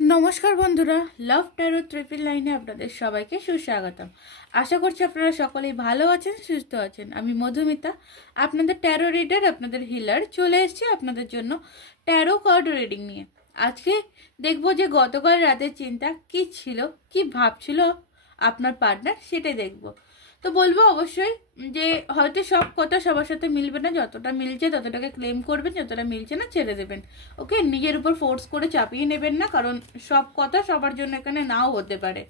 नमस्कार बंधुरा लाभ टैरो ट्रिपल लाइने आपनादेर सबाइके सुस्वागतम। आशा करछि आपनारा सकलेई भालो आछेन सुस्थ आछेन। आमि मधुमिता आपनादेर टैरो रिडार आपनादेर हिलार चले एसेछि आपनादेर जोन्नो टैरो कार्ड रिडिंग निये। आजके देखबो जे गतकाल रातेर चिंता कि छिलो कि भाबछिलो आपनार पार्टनार सेटाई देखबो। तो बोलबो अवश्यई जे हयतो सब कथा सबार साथे मिलबे ना, जतटा मिलছে ততটাকে ক্লেম করবেন, যতটা মিলছে না ছেড়ে দেবেন। ওকে, নিজের উপর ফোর্স করে চাপিয়ে নেবেন না, কারণ সব কথা সবার জন্য এখানে নাও হতে পারে।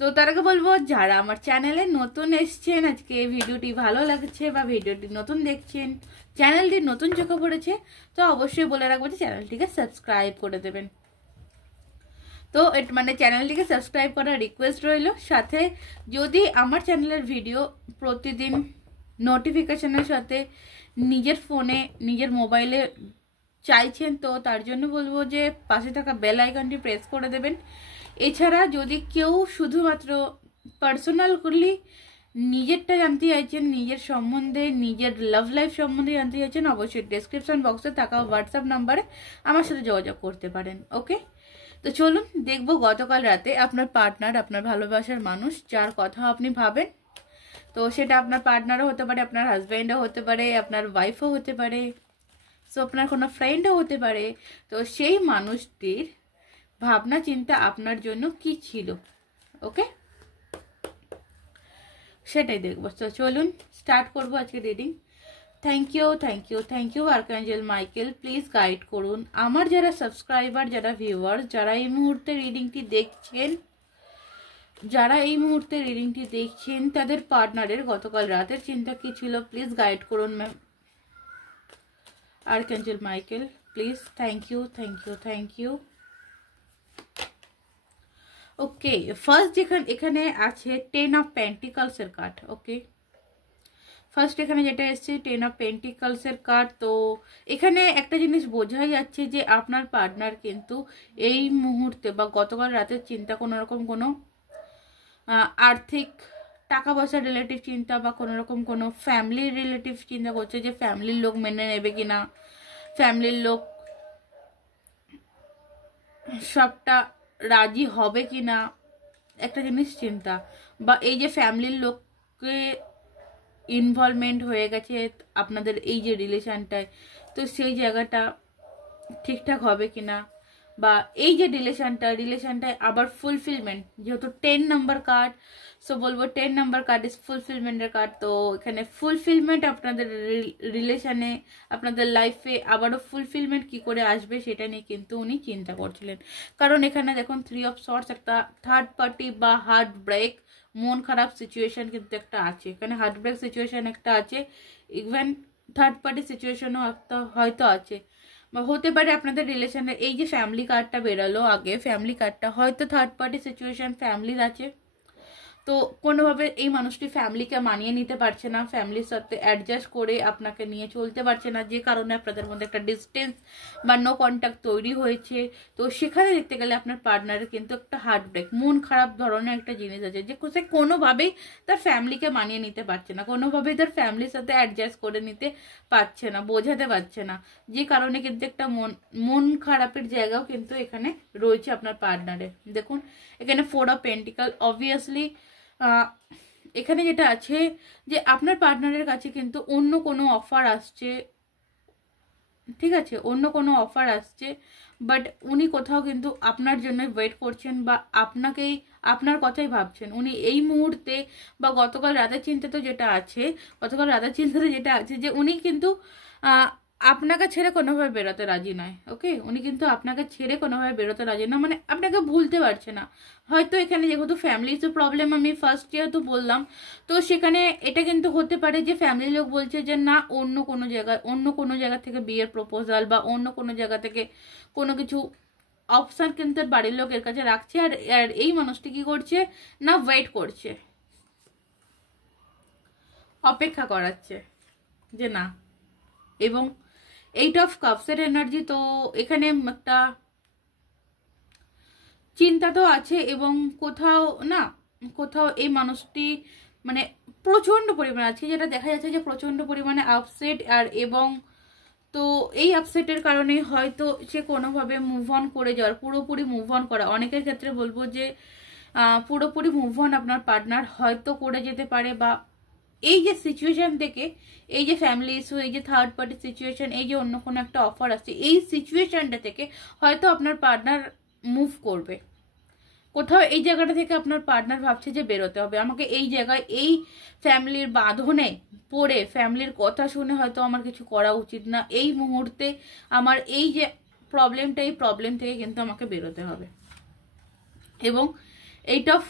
তো তার আগে বলবো যারা আমার চ্যানেলে নতুন এসেছেন, আজকে ভিডিওটি ভালো লাগছে বা ভিডিওটি নতুন দেখছেন, চ্যানেলটি নতুন চোখে পড়েছে, তো অবশ্যই বলে রাখবো যে চ্যানেলটিকে সাবস্ক্রাইব করে দেবেন। তো মানে চ্যানেলটিকে সাবস্ক্রাইব করার রিকোয়েস্ট রইল। সাথে যদি আমার চ্যানেলের ভিডিও প্রতিদিন নোটিফিকেশনের সাথে নিজের ফোনে নিজের মোবাইলে চাইছেন, তো তার জন্য বলবো যে পাশে থাকা বেল আইকনটি প্রেস করে দেবেন। এছাড়া যদি কেউ শুধুমাত্র পার্সোনালি নিজেরটা জানতে চাইছেন, নিজের সম্বন্ধে, নিজের লাভ লাইফ সম্বন্ধে জানতে চাইছেন, অবশ্যই ডেসক্রিপশন বক্সে থাকা হোয়াটসঅ্যাপ নাম্বারে আমার সাথে যোগাযোগ করতে পারেন। ওকে, তো চলুন দেখবো গতকাল রাতে আপনার পার্টনার, আপনার ভালোবাসার মানুষ যার কথা আপনি ভাবেন, তো সেটা আপনার পার্টনারও হতে পারে, আপনার হাজব্যান্ডও হতে পারে, আপনার ওয়াইফও হতে পারে, সো আপনার কোনো ফ্রেন্ডও হতে পারে। তো সেই মানুষটির ভাবনা চিন্তা আপনার জন্য কি ছিল, ওকে, সেটাই দেখবো। তো চলুন স্টার্ট করবো আজকে reading. Thank you Archangel Michael, please guide করুন আমার যারা সাবস্ক্রাইবার, যারা ভিউয়ার্স, যারা এই মুহূর্তে রিডিংটি দেখছেন, তাদের পার্টনারের গতকাল রাতের চিন্তা কি ছিল, প্লিজ গাইড করুন ma'am. Archangel Michael please, thank you. Okay, first এখানে আছে 10 অফ পেন্টিকলসের কার্ড। ওকে, ফার্স্ট এখানে যেটা এসছে 10 অফ পেন্টিকলসের কার্ড। তো এখানে একটা জিনিস বোঝাই যাচ্ছে যে আপনার পার্টনার কিন্তু এই মুহূর্তে বা গতকাল রাতের চিন্তা কোনো রকম কোনো আর্থিক টাকা পয়সা রিলেটিভ চিন্তা বা কোনো রকম কোনো ফ্যামিলি রিলেটিভ চিন্তা করছে, যে ফ্যামিলির লোক মেনে নেবে কিনা, ফ্যামিলির লোক সবটা রাজি হবে কিনা, একটা জিনিস চিন্তা, বা এই যে ফ্যামিলির লোককে ইনভলভমেন্ট হয়ে গেছে আপনাদের এই যে রিলেশনটায়, তো সেই জায়গাটা ঠিকঠাক হবে কিনা, বা এই যে রিলেশনটায় আবার ফুলফিলমেন্ট, যেহেতু 10 নাম্বার কার্ড, সো বলবো 10 নাম্বার কার্ড ইজ ফুলফিলমেন্টের কার্ড। তো এখানে ফুলফিলমেন্ট আপনাদের রিলেশনে, আপনাদের লাইফে আবারও ফুলফিলমেন্ট কি করে আসবে সেটা নিয়ে কিন্তু উনি চিন্তা করছিলেন। কারণ এখানে দেখুন 3 অফ সর্টস, একটা থার্ড পার্টি বা হার্ট ব্রেক, মন খারাপ সিচুয়েশন কিন্তু একটা আছে এখানে, হার্ট ব্রেক সিচুয়েশন একটা আছে, ইভেন থার্ড পার্টি সিচুয়েশনও একটা হয়তো আছে, বা হতে পারে আপনাদের রিলেশনের এই যে ফ্যামিলি কার্ডটা বেরোলো আগে, ফ্যামিলি কার্ডটা হয়তো থার্ড পার্টি সিচুয়েশন ফ্যামিলির আছে। তো কোনোভাবে এই মানুষটি ফ্যামিলিকে মানিয়ে নিতে পারছে না, ফ্যামিলির সাথে অ্যাডজাস্ট করে আপনাকে নিয়ে চলতে পারছে না, যে কারণে আপনাদের মধ্যে একটা ডিস্টেন্স বা নো কন্ট্যাক্ট তৈরি হয়েছে। তো সেখানে দেখতে গেলে আপনার পার্টনারের কিন্তু একটা হার্ট ব্রেক, মন খারাপ ধরনের একটা জিনিস আছে, যে সে কোনোভাবেই তার ফ্যামিলিকে মানিয়ে নিতে পারছে না, কোনোভাবেই তার ফ্যামিলির সাথে অ্যাডজাস্ট করে নিতে পারছে না, বোঝাতে পারছে না, যে কারণে কিন্তু একটা মন খারাপের জায়গাও কিন্তু এখানে রয়েছে আপনার পার্টনারে। দেখুন এখানে 4 অফ পেন্টিকল, অবভিয়াসলি এখানে যেটা আছে যে আপনার পার্টনারের কাছে কিন্তু অন্য কোনো অফার আসছে, ঠিক আছে, অন্য কোনো অফার আসছে, বাট উনি কোথাও কিন্তু আপনার জন্য ওয়েট করছেন বা আপনাকেই, আপনার কথাই ভাবছেন উনি এই মুহূর্তে। বা গতকাল রাতের চিন্তাতে যেটা আছে, যে উনি কিন্তু আপনাকে ছেড়ে কোনোভাবে বেরোতে রাজি নয়। ওকে, উনি কিন্তু আপনাকে ছেড়ে কোনোভাবে বেরোতে রাজি না, মানে আপনাকে ভুলতে পারছে না। হয়তো এখানে যেহেতু ফ্যামিলির তো প্রবলেম আমি ফার্স্ট যেহেতু বললাম, তো সেখানে এটা কিন্তু হতে পারে যে ফ্যামিলির লোক বলছে যে না, অন্য কোনো জায়গা থেকে বিয়ের প্রপোজাল বা অন্য কোনো জায়গা থেকে কোনো কিছু অপশান কিন্তু বাড়ির লোকের কাছে রাখছে, আর এই মানুষটি কি করছে না, ওয়েট করছে, অপেক্ষা করাচ্ছে যে না। এবং 8 অফ কাপসের এনার্জি, তো এখানে একটা চিন্তা তো আছে, এবং কোথাও এই মানুষটি মানে প্রচন্ড পরিমাণে আছে, যেটা দেখা যাচ্ছে যে প্রচন্ড পরিমাণে আপসেট, আর এবং তো এই আপসেটের কারণে হয়তো সে কোনোভাবে মুভ অন করে যাওয়ার, পুরোপুরি মুভ অন করা, অনেকের ক্ষেত্রে বলবো যে পুরোপুরি মুভ অন আপনার পার্টনার হয়তো করে যেতে পারে, বা এই যে সিচুয়েশন থেকে, এই যে ফ্যামিলি ইস্যু, এই যে থার্ড পার্টি সিচুয়েশন, এই যে অন্য কোনো একটা অফার আসছে, এই সিচুয়েশনটা থেকে হয়তো আপনার পার্টনার মুভ করবে কোথাও। এই জায়গাটা থেকে আপনার পার্টনার ভাবছে যে বেরোতে হবে আমাকে, এই জায়গায় এই ফ্যামিলির বাঁধনে পড়ে, ফ্যামিলির কথা শুনে হয়তো আমার কিছু করা উচিত না, এই মুহূর্তে আমার এই যে প্রবলেমটা, এই প্রবলেম থেকে কিন্তু আমাকে বেরোতে হবে। এবং এইট অফ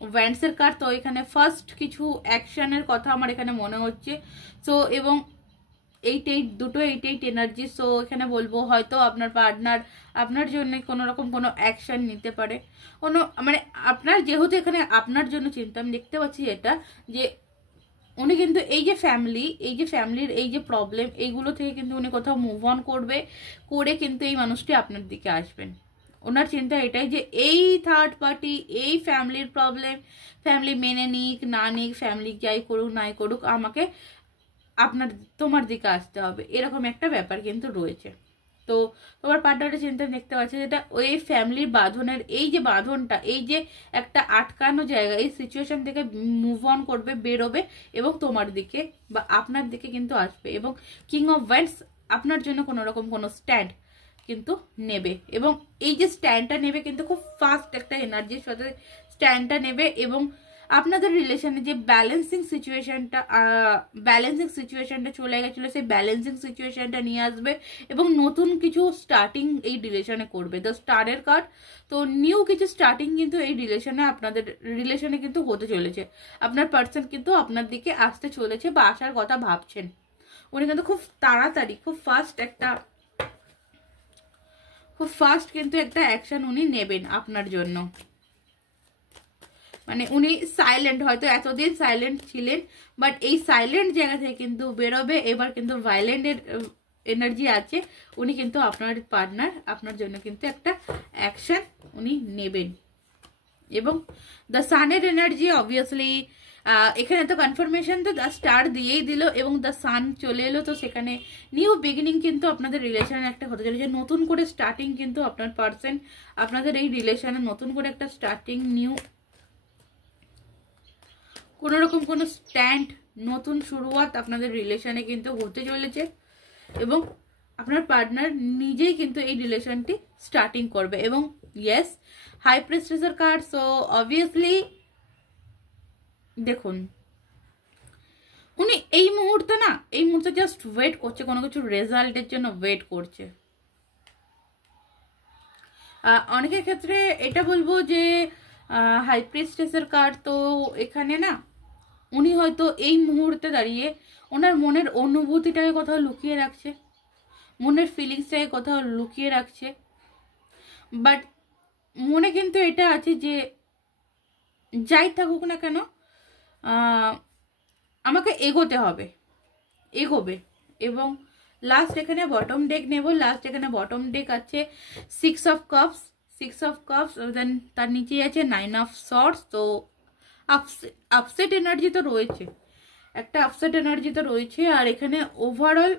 ওয়ান্ডসের কার্ড, তো এখানে ফার্স্ট কিছু অ্যাকশনের কথা আমার এখানে মনে হচ্ছে। সো এবং 8 দুটো 8 এনার্জি। সো এখানে বলবো হয়তো আপনার পার্টনার আপনার জন্য কোনো রকম কোনো অ্যাকশন নিতে পারে, কোনো মানে আপনার, যেহেতু এখানে আপনার জন্য চিন্তা, আমি দেখতে পাচ্ছি এটা যে উনি কিন্তু এই যে ফ্যামিলির এই যে প্রবলেম, এইগুলো থেকে কিন্তু উনি কোথাও মুভ অন করবে, করে কিন্তু এই মানুষটি আপনার দিকে আসবেন। ওনার চিন্তা এটাই যে এই থার্ড পার্টি, এই ফ্যামিলির প্রবলেম, ফ্যামিলি মেনে নিক না নিক, ফ্যামিলি যাই করুক নাই করুক, আমাকে তোমার দিকে আসতে হবে, এরকম একটা ব্যাপার কিন্তু রয়েছে। তো তোমার পার্টনারের চিন্তা দেখতে পাচ্ছি যেটা ওই ফ্যামিলির বাঁধনের, এই যে বাঁধনটা, এই যে একটা আটকানো জায়গা, এই সিচুয়েশন থেকে মুভ অন করবে, বেরোবে এবং তোমার দিকে বা আপনার দিকে কিন্তু আসবে। এবং কিং অফ ওয়ান্ডস আপনার জন্য কোনো রকম কোনো স্ট্যান্ড কিন্তু নেবে, এবং এই যে স্ট্যান্ডটা নেবে কিন্তু খুব ফাস্ট একটা এনার্জির সাথে স্ট্যান্ডটা নেবে, এবং আপনাদের রিলেশনে যে ব্যালেন্সিং সিচুয়েশনটা চলে গেছিলো, সেই ব্যালেন্সিং সিচুয়েশনটা নিয়ে আসবে এবং নতুন কিছু স্টার্টিং এই রিলেশনে করবে। দ্য স্টারের কার্ড, তো নিউ কিছু স্টার্টিং কিন্তু এই রিলেশনে, আপনাদের রিলেশনে কিন্তু হতে চলেছে। আপনার পার্সন কিন্তু আপনার দিকে আসতে চলেছে বা আসার কথা ভাবছেন। উনি কিন্তু খুব তাড়াতাড়ি, খুব ফাস্ট কিন্তু একটা অ্যাকশন উনি নেবেন আপনার জন্য। মানে উনি সাইলেন্ট, হয়তো এতদিন সাইলেন্ট ছিলেন, বাট এই সাইলেন্ট জায়গা থেকে কিন্তু বেরোবে। এবার কিন্তু ভায়োলেন্টের এনার্জি আছে, উনি কিন্তু আপনার পার্টনার আপনার জন্য কিন্তু একটা অ্যাকশন উনি নেবেন। এবং দ্য সানের এনার্জি, অবভিয়াসলি এখানে তো কনফার্মেশন তো দ্য স্টার দিয়েই দিল এবং দ্য সান চলে এলো, তো সেখানে নিউ বিগিনিং কিন্তু আপনাদের রিলেশনে একটা হতে চলেছে, নতুন করে স্টার্টিং কিন্তু আপনার পার্সন আপনাদের এই রিলেশনে নতুন করে একটা স্টার্টিং, নিউ কোনো রকম কোনো স্ট্যান্ড, নতুন শুরুয়াত আপনাদের রিলেশনে কিন্তু হতে চলেছে। এবং আপনার পার্টনার নিজেই কিন্তু এই রিলেশনটি স্টার্টিং করবে। এবং ইয়েস, হাই প্রেস্টিজের কার্ড। সো অবভিয়াসলি দেখুন, উনি এই মুহূর্তে জাস্ট ওয়েট করছে, কোনো কিছু রেজাল্টের জন্য ওয়েট করছে। অনেকের ক্ষেত্রে এটা বলবো যে হাই প্রেস্টিজের কার্ড, তো এখানে না উনি হয়তো এই মুহূর্তে দাঁড়িয়ে ওনার মনের অনুভূতিটাকে কোথাও লুকিয়ে রাখছে, মনের ফিলিংসটাকে কোথাও লুকিয়ে রাখছে, বাট মনে কিন্তু এটা আছে যে যাই থাকুক না কেন আমাকে এগোবে। এবং লাস্ট এখানে বটম ডেক নেব, লাস্ট এখানে বটম ডেক আছে 6 অফ কাপস, দেন তার নিচে আছে 9 অফ সর্টস। তো আপসেট এনার্জি তো রয়েছে, একটা আপসেট এনার্জি তো রয়েছে। আর এখানে ওভারঅল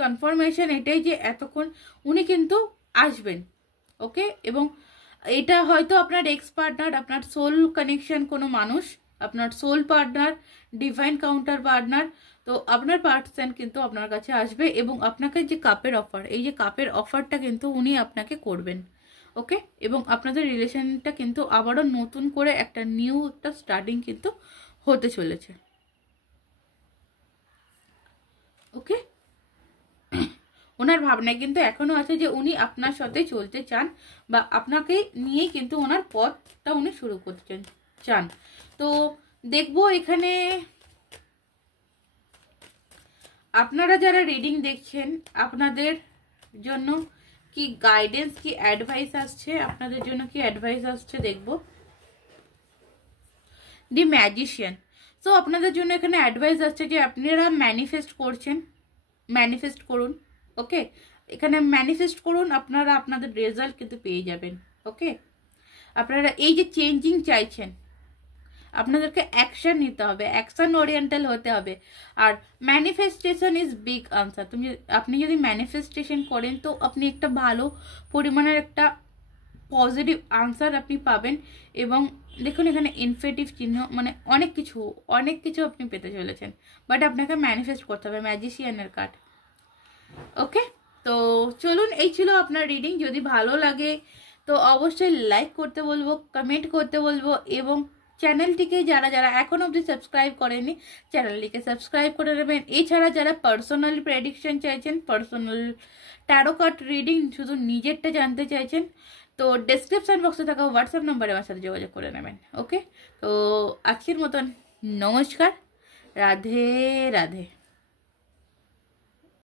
কনফার্মেশন এটাই যে এতক্ষণ উনি কিন্তু আসবেন, ওকে। এবং এটা হয়তো আপনার এক্স পার্টনার, আপনার সোল কানেকশন কোনো মানুষ, আপনার soul partner, divine counter partner, তো আপনার পার্সন কিন্তু আপনার কাছে আসবে এবং আপনাকে যে কাপের অফার, এই যে কাপের অফারটা কিন্তু উনি আপনাকে করবেন, ওকে। এবং আপনাদের রিলেশনটা কিন্তু আবারও নতুন করে একটা নিউ একটা স্টার্টিং কিন্তু হতে চলেছে, ওকে। ওনার ভাবনায় কিন্তু এখনো আছে যে উনি আপনার সাথে চলতে চান বা আপনাকে নিয়েই কিন্তু ওনার পথটা উনি শুরু করতে চান। তো দেখবো এখানে আপনারা যারা রিডিং দেখছেন আপনাদের জন্য কি গাইডেন্স, কি অ্যাডভাইস আসছে, আপনাদের জন্য কি অ্যাডভাইস আসছে দেখবো। দি ম্যাজিশিয়ান, সো আপনাদের জন্য এখানে অ্যাডভাইস আসছে যে আপনারা ম্যানিফেস্ট করুন, ওকে। এখানে ম্যানিফেস্ট করুন, আপনারা আপনাদের রেজাল্ট কিন্তু পেয়ে যাবেন, ওকে। আপনারা এই যে চেঞ্জিং চাইছেন, আপনাদেরকে অ্যাকশন নিতে হবে, অ্যাকশন ওরিয়েন্টাল হতে হবে। আর ম্যানিফেস্টেশন ইজ বিগ আনসার। আপনি যদি ম্যানিফেস্টেশন করেন তো আপনি একটা ভালো পরিমাণের একটা পজিটিভ আনসার আপনি পাবেন। এবং দেখুন এখানে ইনফিনিটিভ চিহ্ন, মানে অনেক কিছু আপনি পেতে চলেছেন, বাট আপনাকে ম্যানিফেস্ট করতে হবে। ম্যাজিশিয়ানের কার্ড। ওকে, তো চলুন, এই ছিল আপনার রিডিং। যদি ভালো লাগে তো অবশ্যই লাইক করতে বলবো, কমেন্ট করতে বলবো, এবং চ্যানেলটিকে যারা যারা এখনো অবধি সাবস্ক্রাইব করেনি চ্যানেলটিকে সাবস্ক্রাইব করে নেবেন। এছাড়া যারা পার্সোনাল প্রেডিকশন চাইছেন, পার্সোনাল ট্যারো কার্ড রিডিং শুধু নিজেরটা জানতে চাইছেন, তো ডেসক্রিপশন বক্সে থাকা হোয়াটসঅ্যাপ নম্বরে আমার সাথে যোগাযোগ করে নেবেন। ওকে, তো আজকের মতন নমস্কার, রাধে রাধে।